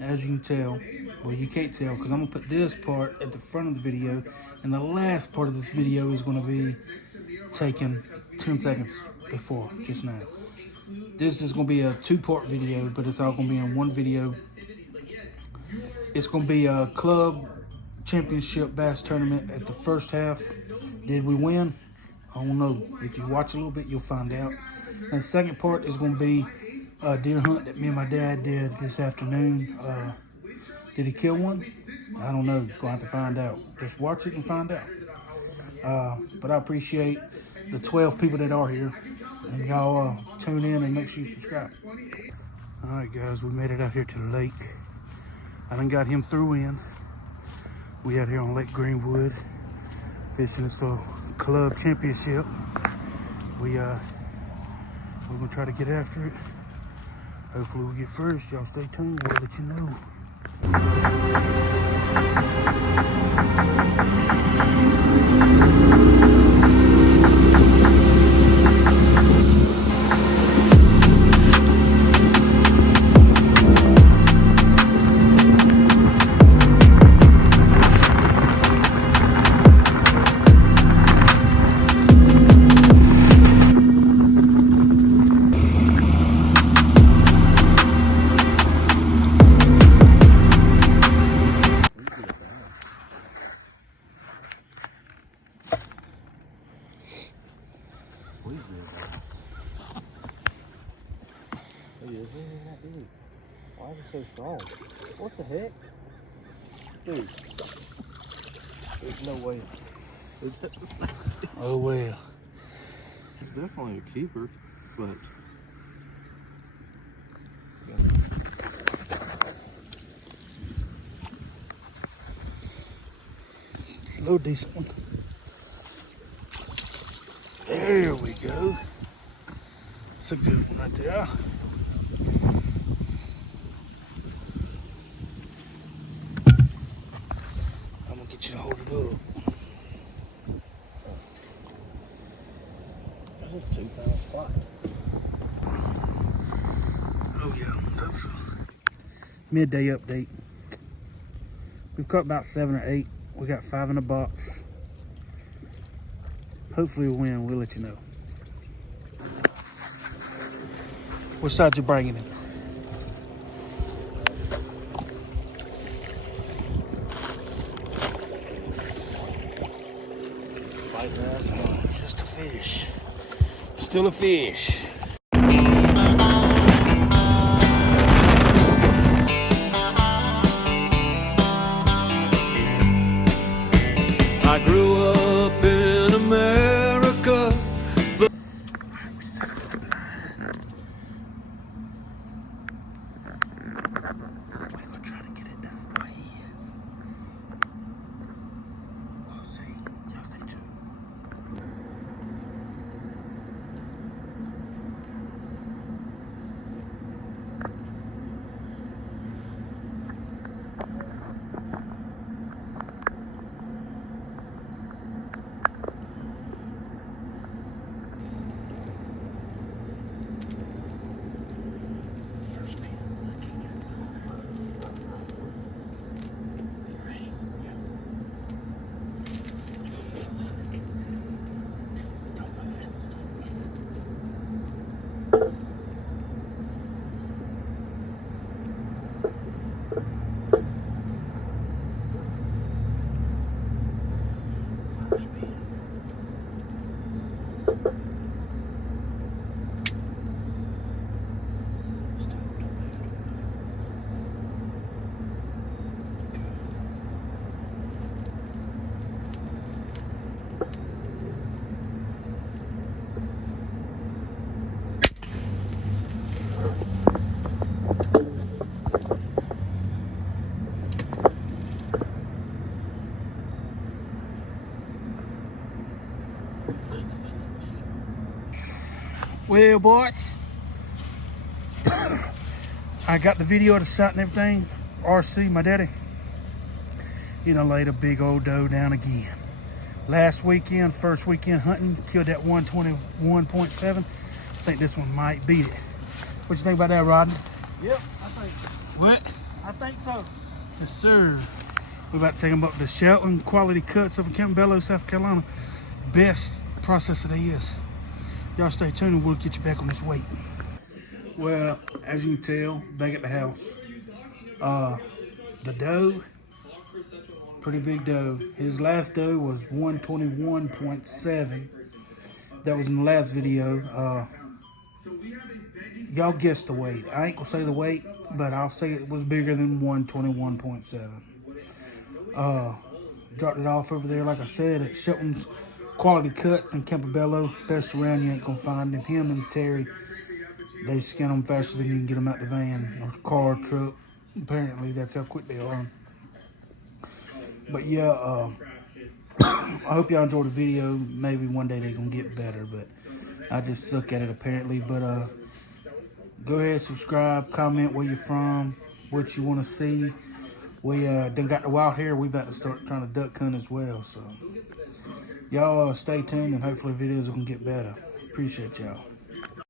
as you can tell, well, you can't tell because I'm gonna put this part at the front of the video, and the last part of this video is gonna be taken 10 seconds before just now. This is gonna be a two-part video, but it's all gonna be in one video. It's gonna be a club championship bass tournament at the first half. Did we win? I don't know. If you watch a little bit, you'll find out. And the second part is gonna be a deer hunt that me and my dad did this afternoon. Did he kill one? I don't know. Gonna have to find out. Just watch it and find out. But I appreciate the 12 people that are here, and y'all tune in and make sure you subscribe. All right, guys, we made it out here to the lake. I done got him through in. We out here on Lake Greenwood fishing this club championship. We're gonna try to get after it. Hopefully we get first. Y'all stay tuned. We'll let you know. Why is it so strong? What the heck? Dude. There's no way. Oh well. It's definitely a keeper, but A little decent one. There we go. It's a good one right there. I'm gonna get you to hold it up. that's a 2-pound spot. Oh yeah, that's a midday update. We've caught about 7 or 8. We got 5 in the box. Hopefully we'll win. We'll let you know. What side you bringing in? Fight bass. Just a fish. Still a fish. I grew up in America. We're gonna try to get it down where he is. We'll see. Y'all stay tuned. Well, boys, I got the video of the shot and everything. RC, my daddy, you know, laid a big old doe down again. Last weekend, first weekend hunting, killed that 121.7. I think this one might beat it. What you think about that, Rodney? Yep, I think. What? I think so. Yes, sir. We're about to take them up to Shelton Quality Cuts up in Campbell, South Carolina. Best processor there is. Y'all stay tuned and we'll get you back on this weight. Well, as you can tell, back at the house. The doe, pretty big doe. His last doe was 121.7. That was in the last video. Y'all guessed the weight. I ain't gonna say the weight, but I'll say it was bigger than 121.7. Dropped it off over there, like I said, at Shelton's Quality Cuts in Campobello. Best around, you ain't gonna find them. Him and Terry, they skin them faster than you can get them out the van or car, truck. Apparently, that's how quick they are. But yeah, I hope y'all enjoyed the video. Maybe one day they're gonna get better, but I just suck at it apparently. But go ahead, subscribe, comment where you're from, what you want to see. We done got the wild hair. We about to start trying to duck hunt as well. So y'all stay tuned, and hopefully videos will get better. Appreciate y'all.